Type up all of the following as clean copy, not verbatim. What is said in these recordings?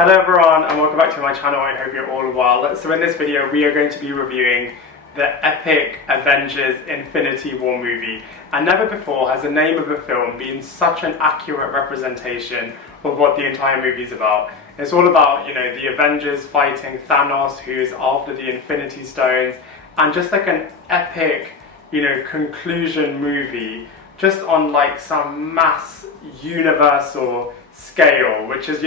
Hello everyone and welcome back to my channel. I hope you're all well. So in this video we are going to be reviewing the epic Avengers Infinity War movie. And never before has the name of a film been such an accurate representation of what the entire movie is about. It's all about, the Avengers fighting Thanos, who's after the Infinity Stones, and just like an epic, conclusion movie just on like some mass universal scale, which is,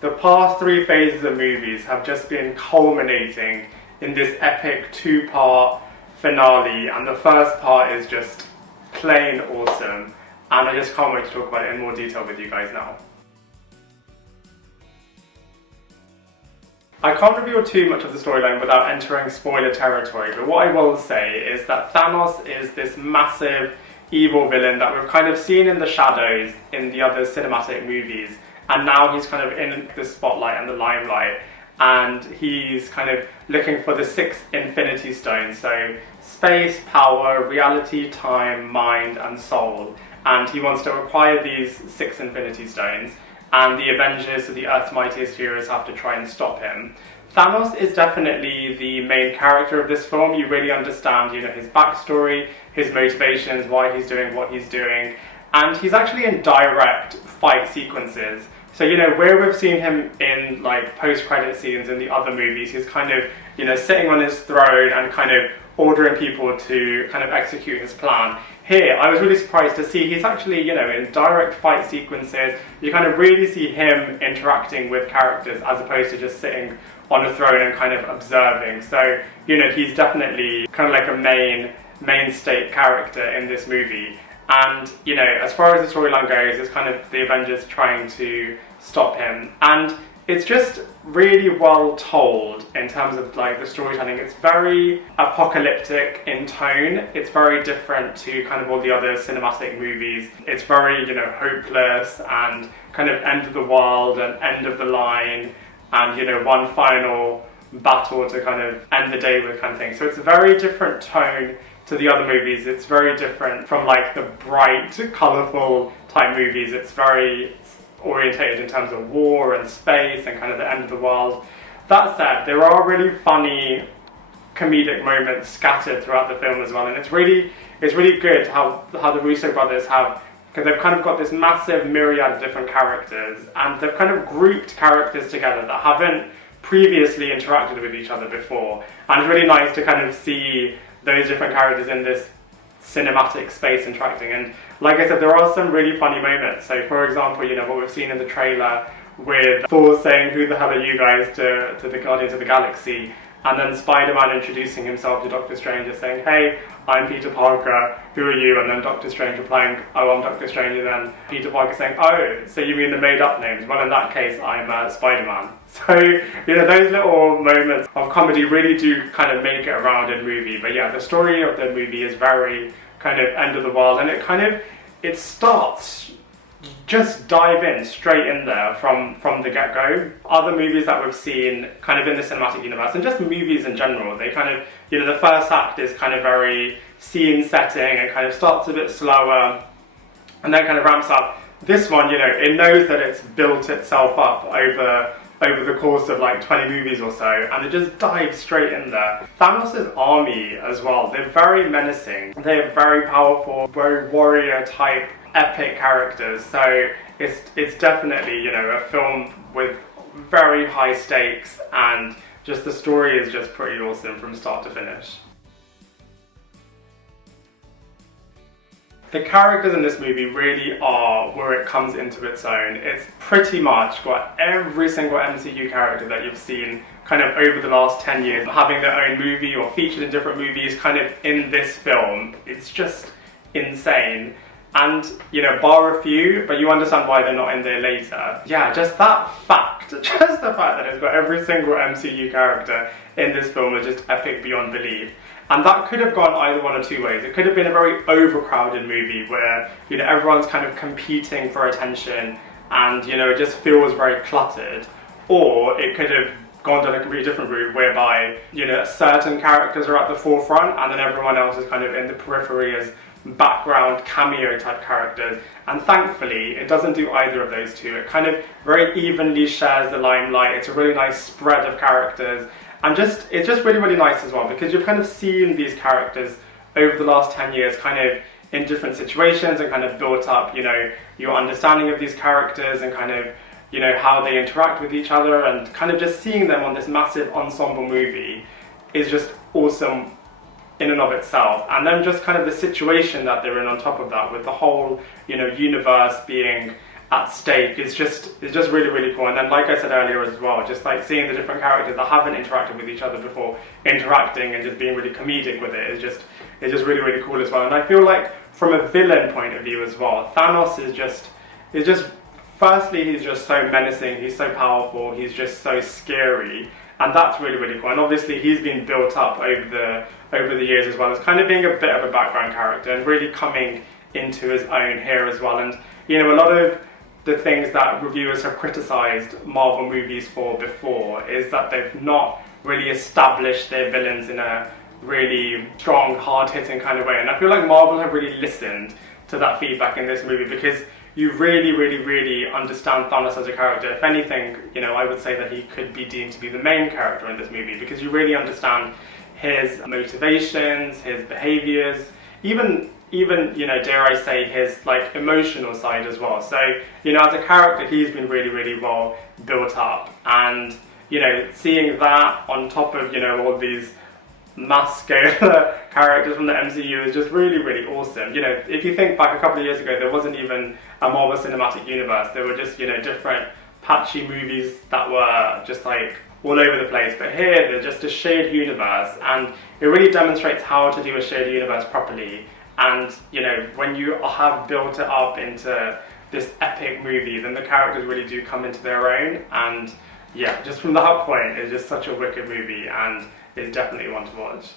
the past three phases of movies have just been culminating in this epic two-part finale, and the first part is just plain awesome, and I just can't wait to talk about it in more detail with you guys now. I can't reveal too much of the storyline without entering spoiler territory, but what I will say is that Thanos is this massive evil villain that we've kind of seen in the shadows in the other cinematic movies, and now he's kind of in the spotlight and the limelight, and he's kind of looking for the 6 Infinity Stones, so space, power, reality, time, mind and soul, and he wants to acquire these 6 Infinity Stones, and the Avengers, so the Earth's mightiest heroes, have to try and stop him. Thanos is definitely the main character of this film. You really understand, his backstory, his motivations, why he's doing what he's doing, and he's actually in direct fight sequences. So, where we've seen him in like post-credit scenes in the other movies, he's kind of, sitting on his throne and kind of ordering people to kind of execute his plan. Here, I was really surprised to see he's actually, in direct fight sequences. You kind of really see him interacting with characters as opposed to just sitting on a throne and kind of observing. So, he's definitely kind of like a mainstay character in this movie. And, as far as the storyline goes, it's kind of the Avengers trying to stop him. And it's just really well told in terms of like the storytelling. It's very apocalyptic in tone. It's very different to kind of all the other cinematic movies. It's very, hopeless and kind of end of the world and end of the line and, one final battle to kind of end the day with kind of thing. So it's a very different tone to the other movies. It's very different from like the bright, colourful type movies. It's very orientated in terms of war and space and kind of the end of the world. That said, there are really funny comedic moments scattered throughout the film as well, and it's really good how the Russo brothers have, because they've kind of got this massive myriad of different characters, and they've kind of grouped characters together that haven't previously interacted with each other before, and it's really nice to kind of see those different characters in this cinematic space interacting. And like I said, there are some really funny moments. So for example, what we've seen in the trailer with Thor saying, "Who the hell are you guys?" to the Guardians of the Galaxy, and then Spider-Man introducing himself to Doctor Strange and saying, "Hey, I'm Peter Parker, who are you?" And then Doctor Strange replying, "Oh, I'm Doctor Strange," and then Peter Parker saying, "Oh, so you mean the made-up names? Well, in that case, I'm Spider-Man." So, those little moments of comedy really do kind of make it a rounded movie. But yeah, the story of the movie is very kind of end of the world, and it starts, just dive in straight in there from the get-go. Other movies that we've seen kind of in the cinematic universe, and just movies in general, they kind of, the first act is kind of very scene setting and kind of starts a bit slower and then kind of ramps up. This one, it knows that it's built itself up over the course of like 20 movies or so, and it just dives straight in there. Thanos' army as well, they're very menacing. They're very powerful, very warrior type epic characters. So it's definitely, a film with very high stakes, and just the story is just pretty awesome from start to finish. The characters in this movie really are where it comes into its own. It's pretty much got every single MCU character that you've seen kind of over the last 10 years having their own movie or featured in different movies kind of in this film. It's just insane. And, bar a few, but you understand why they're not in there later. Yeah, just that fact, just the fact that it's got every single MCU character in this film is just epic beyond belief. And that could have gone either one or two ways. It could have been a very overcrowded movie where, everyone's kind of competing for attention and, it just feels very cluttered. Or it could have gone down a completely different route whereby, certain characters are at the forefront and then everyone else is kind of in the periphery as background cameo type characters, and thankfully it doesn't do either of those two. It kind of very evenly shares the limelight. It's a really nice spread of characters, and it's just really, really nice as well, because you've kind of seen these characters over the last 10 years kind of in different situations and kind of built up, you know, your understanding of these characters and kind of, you know, how they interact with each other, and kind of just seeing them on this massive ensemble movie is just awesome in and of itself. And then just kind of the situation that they're in on top of that, with the whole, you know, universe being at stake, is just really, really cool. And then, like I said earlier as well, just like seeing the different characters that haven't interacted with each other before interacting and just being really comedic with it is just really, really cool as well. And I feel like from a villain point of view as well, Thanos is just firstly, he's just so menacing, he's so powerful, he's just so scary, and that's really, really cool. And obviously he's been built up over the years as well as kind of being a bit of a background character and really coming into his own here as well. And you know, a lot of the things that reviewers have criticised Marvel movies for before is that they've not really established their villains in a really strong, hard-hitting kind of way. And I feel like Marvel have really listened to that feedback in this movie, because you really, really, really understand Thanos as a character. If anything, you know, I would say that he could be deemed to be the main character in this movie, because you really understand his motivations, his behaviours, even you know, dare I say, his like emotional side as well. So, you know, as a character, he's been really, really well built up, and you know, seeing that on top of, you know, all these mass scale characters from the MCU is just really, really awesome. You know, if you think back a couple of years ago, there wasn't even a Marvel Cinematic Universe. There were just, you know, different patchy movies that were just like all over the place. But here, they're just a shared universe, and it really demonstrates how to do a shared universe properly. And, you know, when you have built it up into this epic movie, then the characters really do come into their own. And yeah, just from that point, it's just such a wicked movie, and it's definitely one to watch.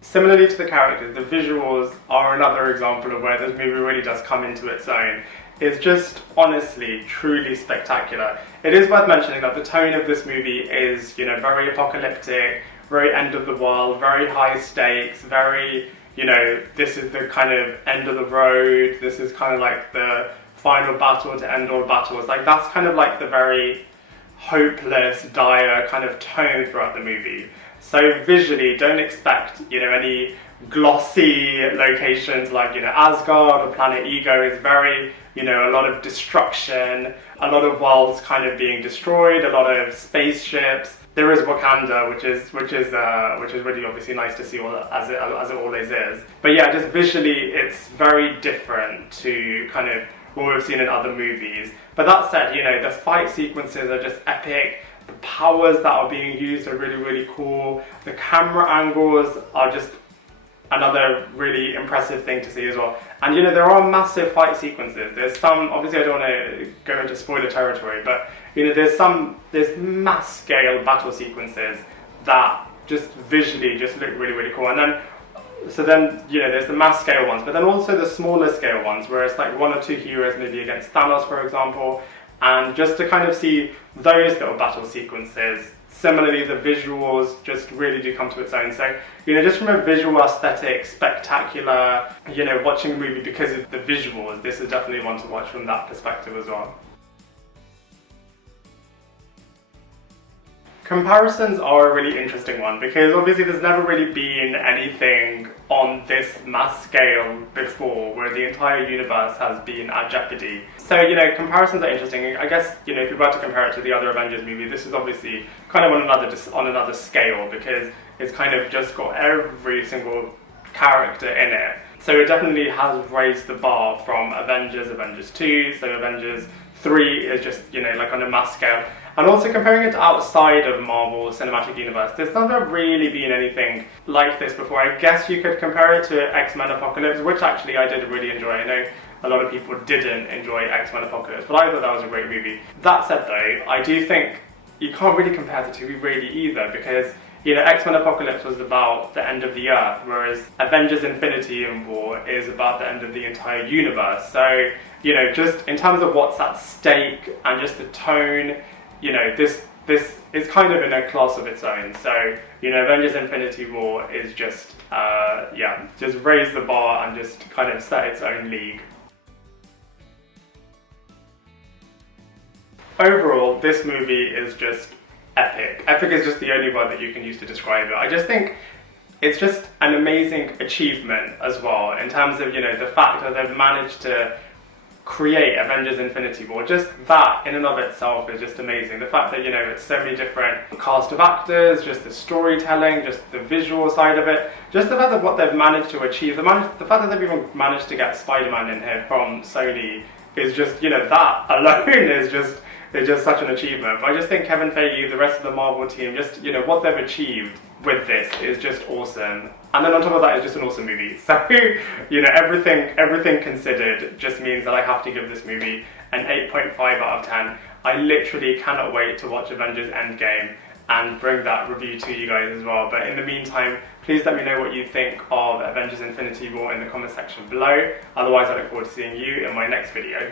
Similarly to the characters, the visuals are another example of where this movie really does come into its own. It's just honestly, truly spectacular. It is worth mentioning that the tone of this movie is, you know, very apocalyptic, very end of the world, very high stakes, very, you know, this is the kind of end of the road, this is kind of like the final battle to end all battles. Like, that's kind of like the very hopeless, dire kind of tone throughout the movie. So visually, don't expect, you know, any glossy locations like, you know, Asgard or Planet Ego. Is very, you know, a lot of destruction, a lot of worlds kind of being destroyed, a lot of spaceships. There is Wakanda, which is really obviously nice to see, as it always is. But yeah, just visually, it's very different to kind of what we've seen in other movies. But that said, you know, the fight sequences are just epic. The powers that are being used are really, really cool. The camera angles are just another really impressive thing to see as well. And you know, there are massive fight sequences. There's some, obviously I don't want to go into spoiler territory, but you know, there's mass scale battle sequences that just visually just look really, really cool. And then, you know, there's the mass scale ones, but then also the smaller scale ones where it's like one or two heroes maybe against Thanos, for example. And just to kind of see those little battle sequences, similarly the visuals just really do come to its own. So, you know, just from a visual aesthetic, spectacular, you know, watching a movie because of the visuals, this is definitely one to watch from that perspective as well. Comparisons are a really interesting one, because obviously there's never really been anything on this mass scale before where the entire universe has been at jeopardy. So, you know, comparisons are interesting. I guess, you know, if you were to compare it to the other Avengers movie, this is obviously kind of on another scale, because it's kind of just got every single character in it. So it definitely has raised the bar from Avengers 2, so Avengers 3 is just, you know, like on a mass scale. And also comparing it to outside of Marvel Cinematic Universe, there's never really been anything like this before. I guess you could compare it to X-Men Apocalypse, which actually I did really enjoy. I know a lot of people didn't enjoy X-Men Apocalypse, but I thought that was a great movie. That said though, I do think you can't really compare the two really either, because, you know, X-Men Apocalypse was about the end of the Earth, whereas Avengers Infinity War is about the end of the entire universe. So, you know, just in terms of what's at stake and just the tone, you know, this this is kind of in a class of its own. So, you know, Avengers Infinity War is just, just raise the bar and just kind of set its own league. Overall, this movie is just epic. Epic is just the only word that you can use to describe it. I just think it's just an amazing achievement as well, in terms of, you know, the fact that they've managed to create Avengers Infinity War. Just that in and of itself is just amazing. The fact that, you know, it's so many different cast of actors, just the storytelling, just the visual side of it, just the fact that what they've managed to achieve, the fact that they've even managed to get Spider-Man in here from Sony is just, you know, that alone is just such an achievement. But I just think Kevin Feige, the rest of the Marvel team, just, you know, what they've achieved with this is just awesome. And then on top of that, it's just an awesome movie. So, you know, everything considered just means that I have to give this movie an 8.5 out of 10. I literally cannot wait to watch Avengers Endgame and bring that review to you guys as well. But in the meantime, please let me know what you think of Avengers Infinity War in the comment section below. Otherwise, I look forward to seeing you in my next video.